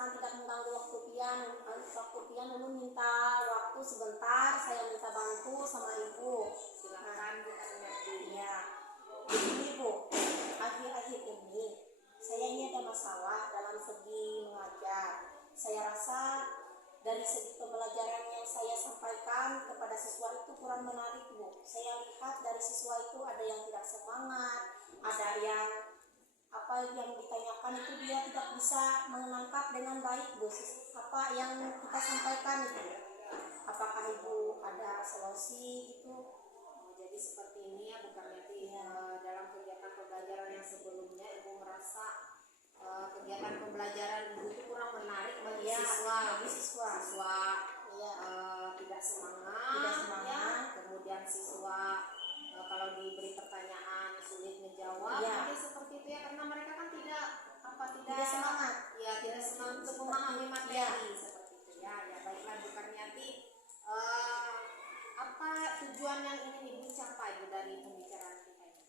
misalkan tidak mengganggu waktu pian, Nunun minta waktu sebentar, saya minta bantu sama ibu. Silakan Bu Karniati. Iya. Begini Bu, akhir-akhir ini saya ini ada masalah dalam segi mengajar. Saya rasa dari segi pembelajaran yang saya sampaikan kepada siswa itu kurang menarik Bu. Saya lihat dari siswa itu ada yang tidak semangat, ada yang apa yang ditanyakan itu dia tidak bisa menangkap dengan baik Bu, apa yang kita sampaikan itu. Apakah Ibu ada solusi gitu? Jadi seperti ini ya Bu Karniati, dalam kegiatan pembelajaran yang sebelumnya Ibu merasa kegiatan pembelajaran Ibu itu kurang menarik bagi siswa tidak semangat, kemudian siswa kalau diberi pertanyaan sulit menjawab, mungkin seperti itu ya, karena mereka kan tidak semangat untuk memahami materi seperti itu ya. Ya baiklah Bu Karniati, apa tujuan yang ingin Ibu capai dari pembicaraan kita ini?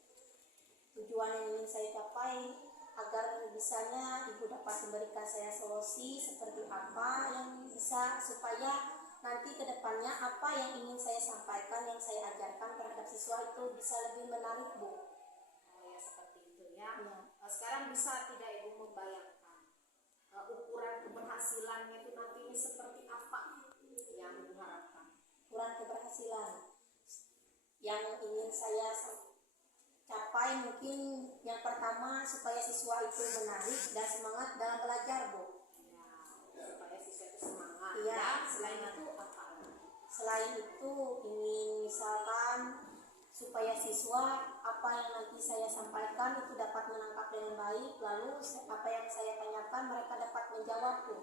Tujuan yang ingin saya capai agar bisanya Ibu dapat memberikan saya solusi seperti apa yang bisa supaya nanti ke depannya apa yang ingin saya sampaikan, yang saya ajarkan terhadap siswa itu bisa lebih menarik Bu. Oh ya seperti itu ya. Sekarang bisa tidak Ibu membayangkan ukuran keberhasilannya itu nanti ini seperti apa yang Ibu harapkan? Ukuran keberhasilan yang ingin saya capai mungkin yang pertama supaya siswa itu menarik dan semangat dalam belajar Bu. Ya, supaya siswa itu semangat. Iya. Ya, selain itu apa? Selain itu ingin misalkan supaya siswa apa yang nanti saya sampaikan itu dapat menangkap dengan baik, lalu apa yang saya tanyakan mereka dapat menjawab Bu.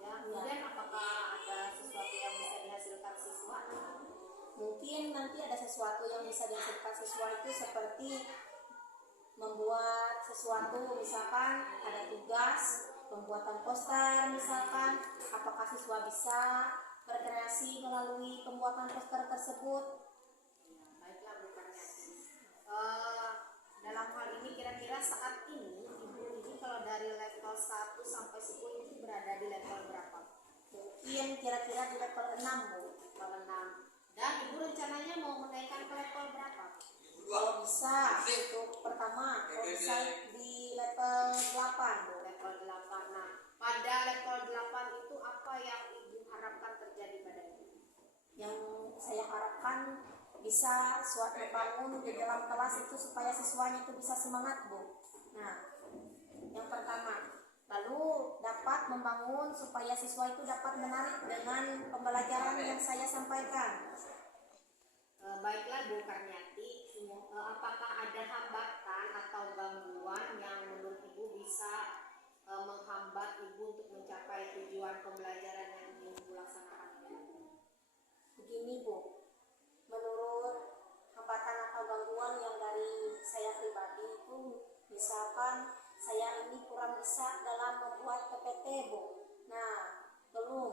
Ya, kemudian apakah ada sesuatu yang bisa dihasilkan siswa? Mungkin nanti ada sesuatu yang bisa dihasilkan siswa itu seperti membuat sesuatu, misalkan ada tugas pembuatan poster, misalkan apakah siswa bisa berkreasi melalui pembuatan poster tersebut. Ya, baiklah Bu Karniati. Dalam hal ini kira-kira saat ini Ibu ini kalau dari level 1 sampai 10 itu berada di level berapa? Mungkin kira-kira di level 6 Bu. Level 6. Dan Ibu rencananya mau menaikkan ke level berapa? Kalau bisa untuk pertama, kalau bisa di level 8 Bu. Level 8. Nah, pada level 8 itu apa yang Ibu harapkan terjadi pada Ibu? Yang saya harapkan bisa suatu bangun di dalam kelas itu supaya siswanya itu bisa semangat Bu. Nah, yang pertama, lalu dapat membangun supaya siswa itu dapat menarik dengan pembelajaran yang saya sampaikan. Baiklah Bu Karniati, apakah ada hambatan atau gangguan yang menurut Ibu bisa menghambat Ibu untuk mencapai tujuan pembelajaran yang ingin Ibu laksanakan? Begini Bu, menurut hambatan atau gangguan yang dari saya pribadi itu, misalkan saya ini kurang bisa dalam membuat PPT Bu. Nah, belum.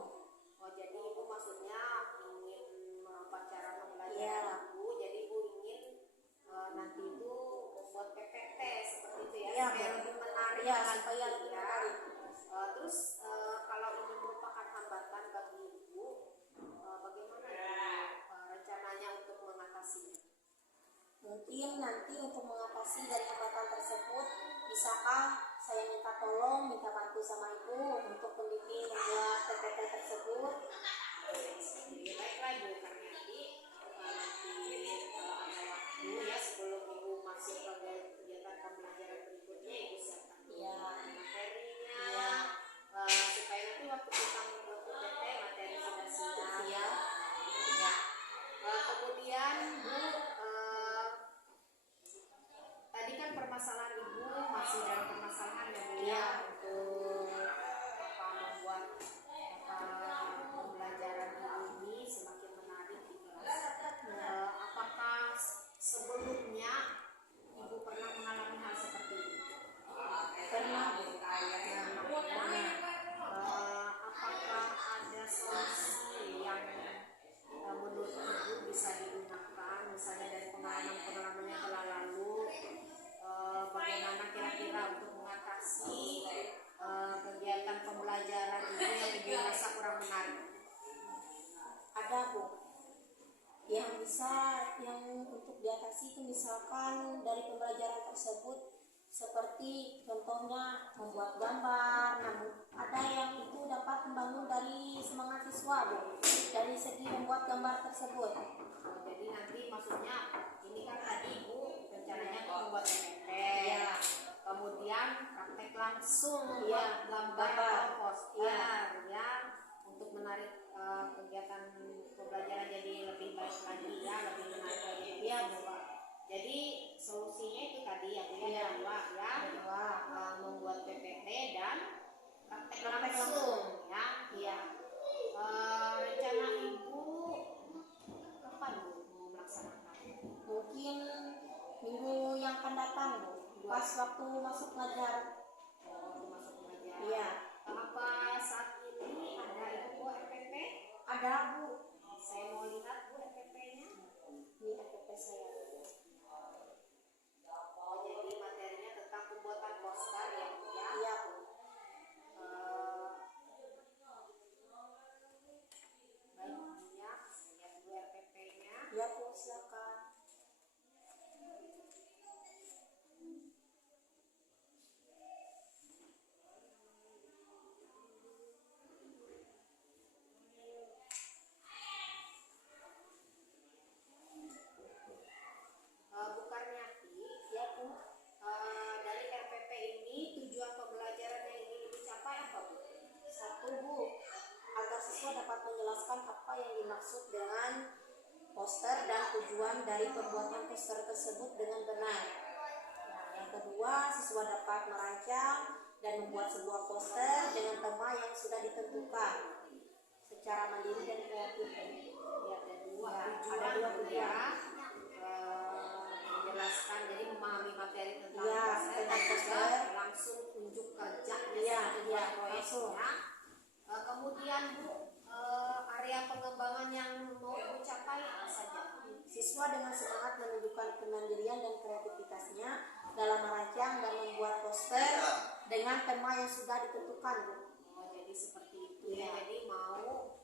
Oh, jadi Ibu maksudnya ingin merubah cara pembelajaran Ibu, jadi Ibu ingin nanti itu membuat PPT seperti itu ya, supaya lebih menarik. Supaya lebih menarik. Terus kalau ini merupakan hambatan bagi Ibu, bagaimana rencananya untuk mengatasinya? Mungkin nanti untuk mengatasi dari hambatan tersebut, bisakah saya minta tolong, minta bantu sama Ibu untuk pembimbing membuat PPT tersebut? Baiklah Bu Karniati, nanti ada waktu ya sebelum Ibu masuk ke kegiatan pembelajaran berikutnya, Ibu siapkan materinya, supaya nanti waktu kita membuat PPT materi sudah siap. Kemudian Bu, tadi kan permasalahan Ibu masih dalam permasalahan ya Bu ya, untuk membuat pembelajaran ini semakin menarik di kelas. Apakah sebelumnya Ibu pernah mengalami hal seperti ini? Pernah Bu. Apakah ada solusi yang menurut Ibu bisa digunakan, misalnya dari pengalaman yang telah lalu, bagaimana kira-kira untuk mengatasi bisa yang untuk diatasi itu misalkan dari pembelajaran tersebut seperti contohnya membuat gambar. Namun ada yang itu dapat membangun dari semangat siswa, Bu, dari segi membuat gambar tersebut. Jadi nanti maksudnya ini kan tadi Bu rencananya tuh membuat PPT, Ya. kemudian praktek langsung Iya, membuat gambar gambar. atau poster ya untuk menarik kegiatan pembelajaran jadi lebih baik lagi ya, lebih menarik lagi. Iya, Bu. Jadi solusinya itu tadi ya Bu, Iya. ada dua ya, Kedua, membuat PPT dan praktek Praktek langsung ya. iya. Rencana Ibu kapan Bu mau melaksanakan? Mungkin minggu yang akan datang, Bu, pas waktu masuk ngajar. Waktu masuk belajar. Iya. Apa saat ini ada Ibu RPP? Ada, Bu. Saya mau lihat Bu RPP-nya. Ini FPP saya. Oh, jadi materinya tentang pembuatan poster ya Bu ya. Iya, Bu. Baik Bu ya, saya lihat dulu RPP-nya. Iya, Bu, silakan. Bu Karniati, Iya, Bu. dari RPP ini tujuan pembelajaran yang ingin Ibu capai apa Bu? Satu, Bu, agar siswa dapat menjelaskan apa yang dimaksud dengan poster dan tujuan dari pembuatan poster tersebut dengan benar. Nah, yang kedua, siswa dapat merancang dan membuat sebuah poster dengan tema yang sudah ditentukan secara mandiri dan kreatif. Ya, ada dua Ya, tujuan ada dua Bu, tujuan. ya. Menjelaskan jadi memahami materi tentang Iya, poster dan tentang juga poster. langsung tunjuk kerjanya Iya, sebagai iya, proyek langsung. ya. Kemudian Bu, area pengembangan yang mau Ibu capai apa saja? Siswa dengan semangat menunjukkan kemandirian dan kreativitasnya dalam merancang dan membuat poster dengan tema yang sudah ditentukan, Bu. Oh, jadi seperti itu Iya. ya. Jadi mau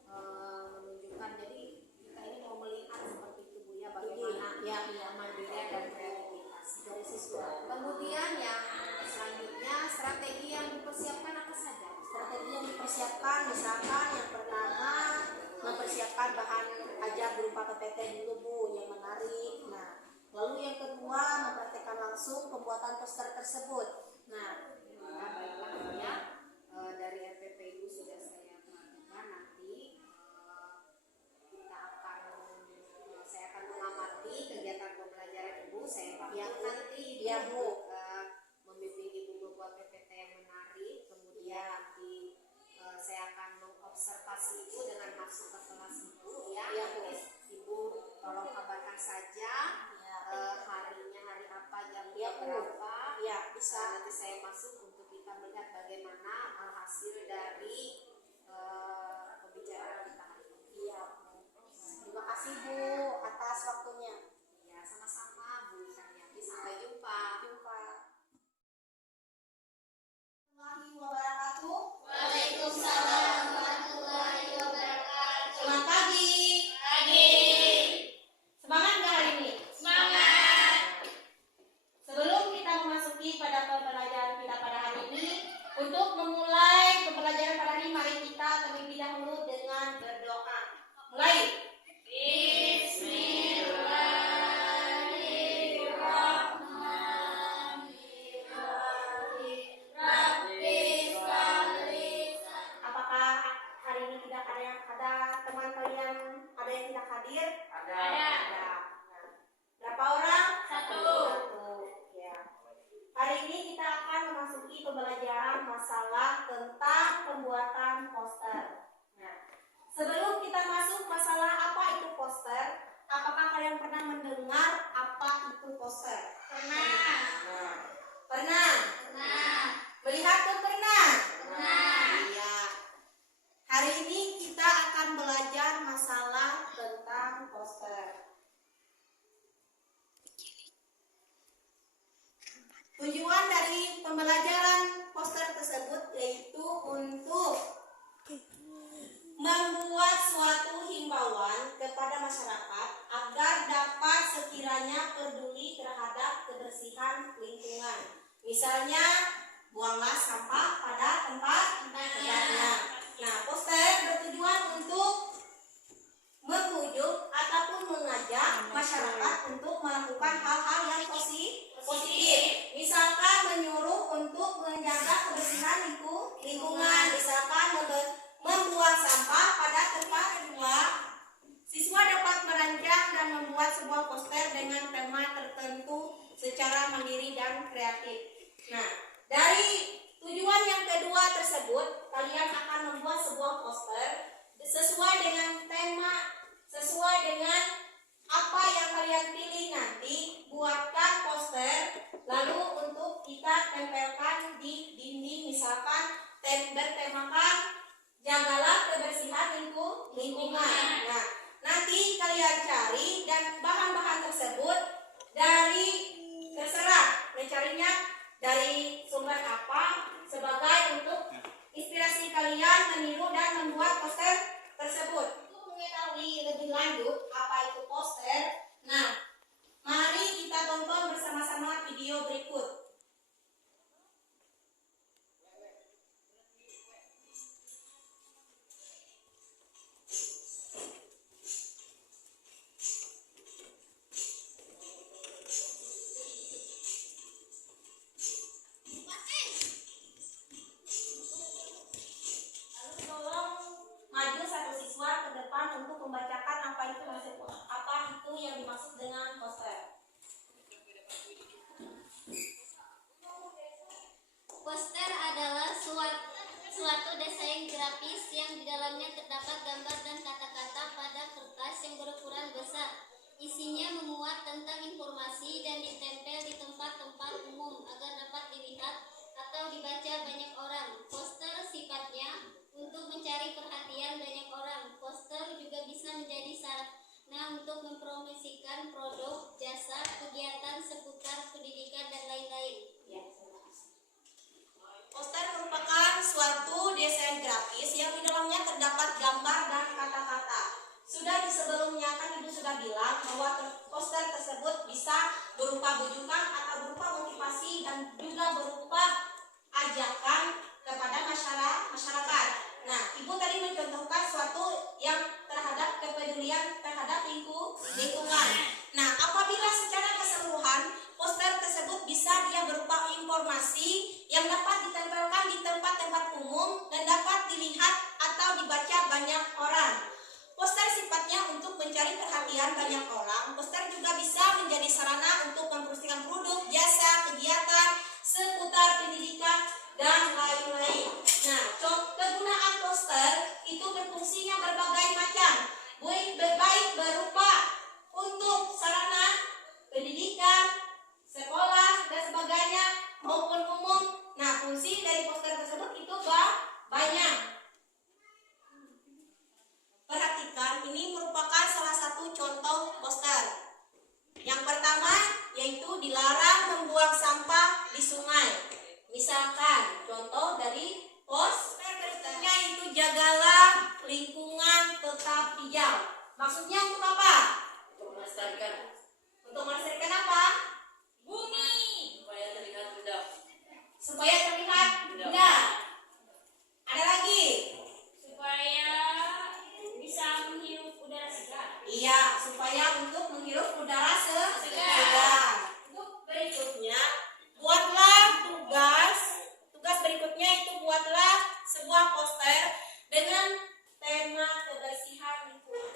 menunjukkan, jadi kita ini mau melihat seperti itu Bu ya, bagaimana Iya, iya. kemandirian dan kreativitas Dari siswa. Kemudian yang selanjutnya strategi yang dipersiapkan apa saja? Strategi yang dipersiapkan misalkan yang pertama mempersiapkan bahan ajar berupa PPT dulu, Bu, yang menarik. Nah, lalu yang kedua mempraktekkan langsung pembuatan poster tersebut. Nah, Ya, baiklah Bu ya. Dari RPP Ibu sudah saya perhatikan, nanti kita akan saya akan mengamati kegiatan pembelajaran Ibu. Saya pamit Iya, Bu. nanti Ibu Iya, Bu. untuk, membimbing Ibu membuat PPT yang menarik. Kemudian Iya. nanti saya akan mengobservasi Ibu dengan masuk ke kelas Ibu ya. Iya, Bu. Nanti Ibu tolong kabarkan saja ya, harinya hari apa, jamnya Iya, Bu. berapa. ya bisa. Nanti saya masuk untuk kita melihat bagaimana hasil dari pembicaraan kita hari ini. Iya, Bu. Terima kasih, Bu, atas waktunya. Ya, sama-sama Bu Karniati. Sampai jumpa. Jumpa. Warahmatullahi wabarakatuh. Waalaikumsalam warahmatullahi wabarakatuh. Selamat pagi. Pagi. Semangat nggak hari ini? Semangat. Sebelum kita memasuki pada pembelajaran kita pada hari ini, untuk memulai pembelajaran pada hari ini, mari kita terlebih dahulu dengan berdoa. Mulai. Apakah hari ini tidak ada teman kalian ada yang tidak hadir? Ada. Nah, berapa orang? Satu. Ya. Hari ini kita akan memasuki pembelajaran masalah tentang pembuatan poster. Nah, sebelum kita masuk masalah apa itu poster, apakah kalian pernah mendengar apa itu poster? Pernah. Pernah? Pernah. Melihat pun pernah? Pernah. Iya. Hari ini kita akan belajar masalah tentang poster. Tujuan dari pembelajaran poster tersebut yaitu untuk membuat suatu himbauan kepada masyarakat agar agar dapat sekiranya peduli terhadap kebersihan lingkungan. Misalnya, buanglah sampah pada tempatnya. Nah, poster bertujuan untuk membujuk ataupun mengajak masyarakat untuk melakukan hal-hal yang positif. Misalkan menyuruh untuk menjaga kebersihan lingkungan, misalkan membuang sampah pada tempat buang. Siswa dapat merancang dan membuat sebuah poster dengan tema tertentu secara mandiri dan kreatif. Nah, dari tujuan yang kedua tersebut, kalian akan membuat sebuah poster sesuai dengan tema, sesuai dengan apa yang kalian pilih nanti. Buatkan poster, lalu untuk kita tempelkan di dinding, misalkan bertemakan jagalah kebersihan lingkungan. Nah, nanti kalian cari dan bahan-bahan tersebut dari, terserah mencarinya dari sumber apa, sebagai untuk inspirasi kalian meniru dan membuat poster tersebut. Untuk mengetahui lebih lanjut apa itu poster, nah, mari kita tonton bersama-sama video berikut. Membacakan apa itu yang dimaksud dengan poster. Poster adalah suatu desain grafis yang di dalamnya terdapat gambar dan kata-kata pada kertas yang berukuran besar. Isinya memuat tentang informasi dan ditempel di tempat-tempat umum agar dapat dilihat atau dibaca banyak orang. Poster sifatnya untuk mencari perhatian banyak orang. Poster juga bisa menjadi sarana untuk mempromosikan produk, jasa, kegiatan seputar pendidikan dan lain-lain. Ya, poster merupakan suatu desain grafis yang di dalamnya terdapat gambar dan kata-kata. Sudah di sebelumnya kan Ibu sudah bilang bahwa poster tersebut bisa berupa bujukan atau berupa motivasi dan juga berupa ajakan kepada masyarakat. Nah, Ibu tadi mencontohkan suatu yang terhadap kepedulian terhadap lingkungan. Nah, apabila secara keseluruhan poster tersebut bisa dia berupa informasi yang dapat ditempelkan di tempat-tempat umum dan dapat dilihat atau dibaca banyak orang. Poster sifatnya untuk mencari perhatian banyak orang. Poster juga bisa menjadi sarana untuk mempromosikan produk, jasa, kegiatan seputar pendidikan dan lain-lain. Nah, kegunaan poster itu berfungsinya berbagai macam, baik berupa untuk sarana pendidikan, sekolah dan sebagainya maupun umum. Nah, fungsi dari poster tersebut itu banyak. Perhatikan, ini merupakan salah satu contoh poster. Yang pertama yaitu dilarang membuang sampah di sungai. Misalkan contoh dari poster berikutnya itu jagalah lingkungan tetap hijau. Maksudnya untuk apa? Untuk melestarikan. Untuk melestarikan apa? Bumi. Supaya terlihat indah. Supaya terlihat indah. Ada lagi? Supaya bisa menghirup udara segar. Iya, supaya untuk menghirup udara segar. Untuk berikutnya, buatlah tugas berikutnya itu buatlah sebuah poster dengan tema kebersihan lingkungan.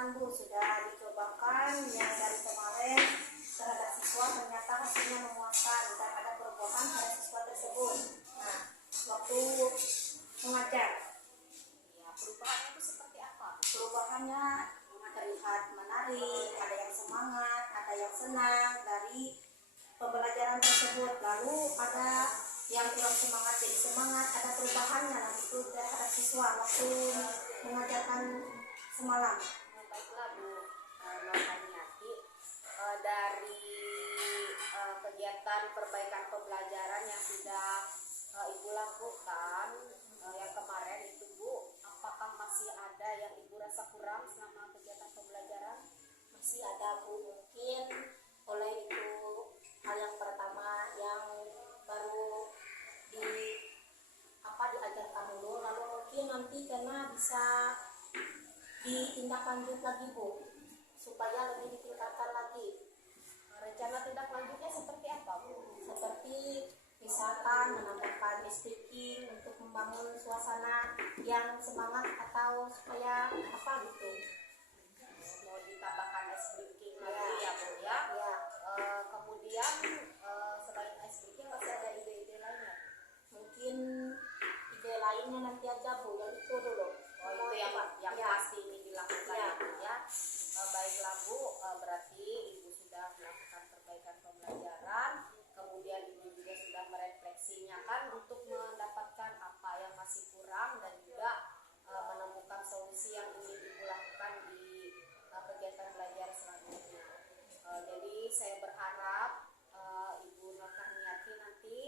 menyenangkan Bu, sudah dicobakan yang dari kemarin terhadap siswa ternyata hasilnya memuaskan dan ada perubahan pada siswa tersebut. Nah, waktu mengajar, Ya, perubahannya itu seperti apa? perubahannya terlihat menarik, ada yang semangat, ada yang senang dari pembelajaran tersebut. Lalu ada yang kurang semangat jadi semangat, ada perubahannya nah itu terhadap siswa waktu mengajarkan semalam. Baiklah Bu Nurhaniati, dari kegiatan perbaikan pembelajaran yang sudah Ibu lakukan yang kemarin itu Bu, apakah masih ada yang Ibu rasa kurang selama kegiatan pembelajaran? Masih ada Bu, mungkin oleh itu hal yang pertama yang baru diajarkan dulu, lalu mungkin nanti karena bisa ditindaklanjut lagi Bu, supaya lebih ditingkatkan lagi. Rencana tindak lanjutnya seperti apa Bu? Seperti misalkan menambahkan speaking untuk membangun suasana yang semangat atau supaya apa gitu. Mau ditambahkan ice breaking lagi ya Bu ya? Ya, Kemudian selain ice breaking masih ada ide-ide lainnya? mungkin ide lainnya nanti aja Bu, yang itu dulu. Oh itu yang Ya. pasti ini dilakukan Ya. ya Bu ya. Baiklah Bu, berarti Ibu sudah melakukan perbaikan pembelajaran, kemudian Ibu juga sudah merefleksinya kan untuk mendapatkan apa yang masih kurang dan juga menemukan solusi yang ingin Ibu lakukan di kegiatan belajar selanjutnya. Jadi saya berharap Ibu Nurhaniati nanti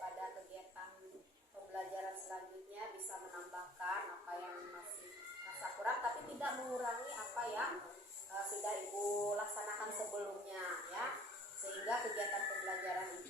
pada kegiatan pembelajaran selanjutnya bisa menambahkan apa yang masih rasa kurang, tapi tidak mengurangi apa yang sudah Ibu laksanakan sebelumnya ya, sehingga kegiatan pembelajaran Ibu